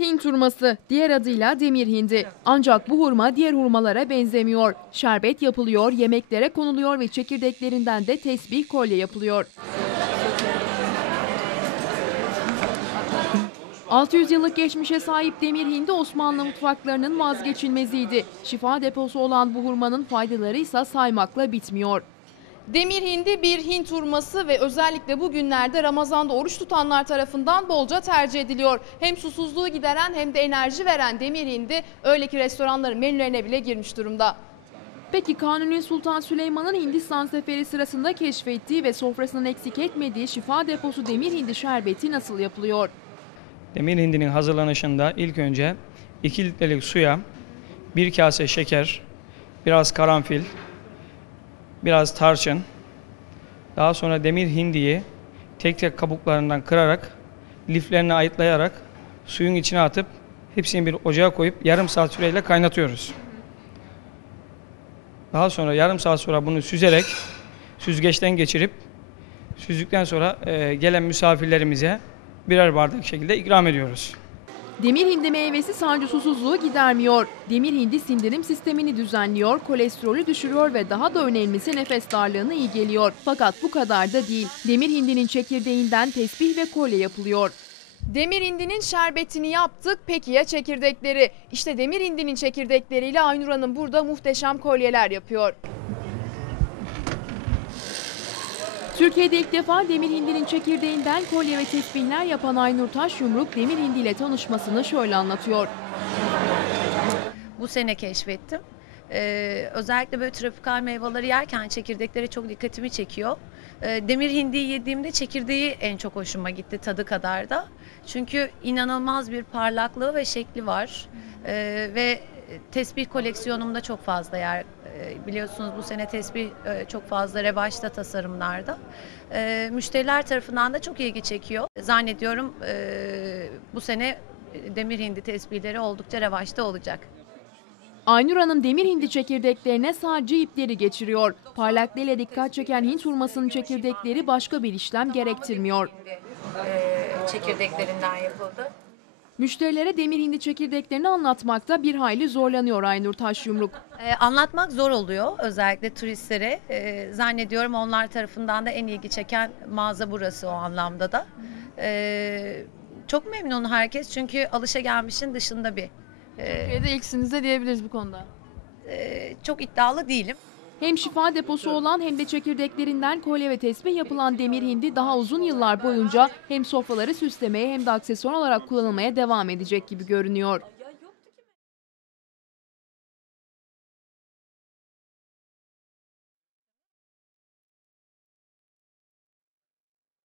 Hint hurması, diğer adıyla demir hindi. Ancak bu hurma diğer hurmalara benzemiyor. Şerbet yapılıyor, yemeklere konuluyor ve çekirdeklerinden de tesbih kolye yapılıyor. 600 yıllık geçmişe sahip demir hindi Osmanlı mutfaklarının vazgeçilmeziydi. Şifa deposu olan bu hurmanın faydaları ise saymakla bitmiyor. Demir hindi bir Hint hurması ve özellikle bugünlerde Ramazan'da oruç tutanlar tarafından bolca tercih ediliyor. Hem susuzluğu gideren hem de enerji veren demir hindi öğleki restoranların menülerine bile girmiş durumda. Peki Kanuni Sultan Süleyman'ın Hindistan seferi sırasında keşfettiği ve sofrasından eksik etmediği şifa deposu demir hindi şerbeti nasıl yapılıyor? Demir hindinin hazırlanışında ilk önce 2 litrelik suya 1 kase şeker, biraz karanfil, biraz tarçın, daha sonra demir hindiyi tek tek kabuklarından kırarak, liflerini ayıtlayarak suyun içine atıp hepsini bir ocağa koyup yarım saat süreyle kaynatıyoruz. Daha sonra yarım saat sonra bunu süzerek süzgeçten geçirip süzdükten sonra e, gelen misafirlerimize birer bardak şekilde ikram ediyoruz. Demir hindi meyvesi sadece susuzluğu gidermiyor. Demir hindi sindirim sistemini düzenliyor, kolesterolü düşürüyor ve daha da önemlisi nefes darlığına iyi geliyor. Fakat bu kadar da değil. Demir hindinin çekirdeğinden tesbih ve kolye yapılıyor. Demir hindinin şerbetini yaptık. Peki ya çekirdekleri? İşte demir hindinin çekirdekleriyle Aynur Hanım burada muhteşem kolyeler yapıyor. Türkiye'de ilk defa demir hindinin çekirdeğinden kolye ve tesbihler yapan Aynur Taş Yumruk demir hindiyle tanışmasını şöyle anlatıyor. bu sene keşfettim. Ee, özellikle böyle tropikal meyveleri yerken çekirdekleri çok dikkatimi çekiyor. Ee, demir hindiyi yediğimde çekirdeği en çok hoşuma gitti tadı kadar da. Çünkü inanılmaz bir parlaklığı ve şekli var. Ee, ve tesbih koleksiyonumda çok fazla yer biliyorsunuz bu sene tesbih e, çok fazla revaçta tasarımlarda. E, müşteriler tarafından da çok ilgi çekiyor. Zannediyorum e, bu sene demir hindi tesbihleri oldukça revaçta olacak. Aynur Hanım demir hindi çekirdeklerine sadece ipleri geçiriyor. Parlaklığıyla dikkat çeken Hint hurmasının çekirdekleri başka bir işlem gerektirmiyor. çekirdeklerinden yapıldı. Müşterilere demir hindi çekirdeklerini anlatmakta bir hayli zorlanıyor Aynur Taş Yumruk. Ee, anlatmak zor oluyor özellikle turistlere. Ee, zannediyorum onlar tarafından da en ilgi çeken mağaza burası o anlamda da. Ee, çok memnun herkes çünkü alışa gelmişin dışında bir. Ee, Türkiye'de ilksiniz de diyebiliriz bu konuda. e, çok iddialı değilim. Hem şifa deposu olan hem de çekirdeklerinden kolye ve tesbih yapılan demir hindi daha uzun yıllar boyunca hem sofraları süslemeye hem de aksesuar olarak kullanılmaya devam edecek gibi görünüyor.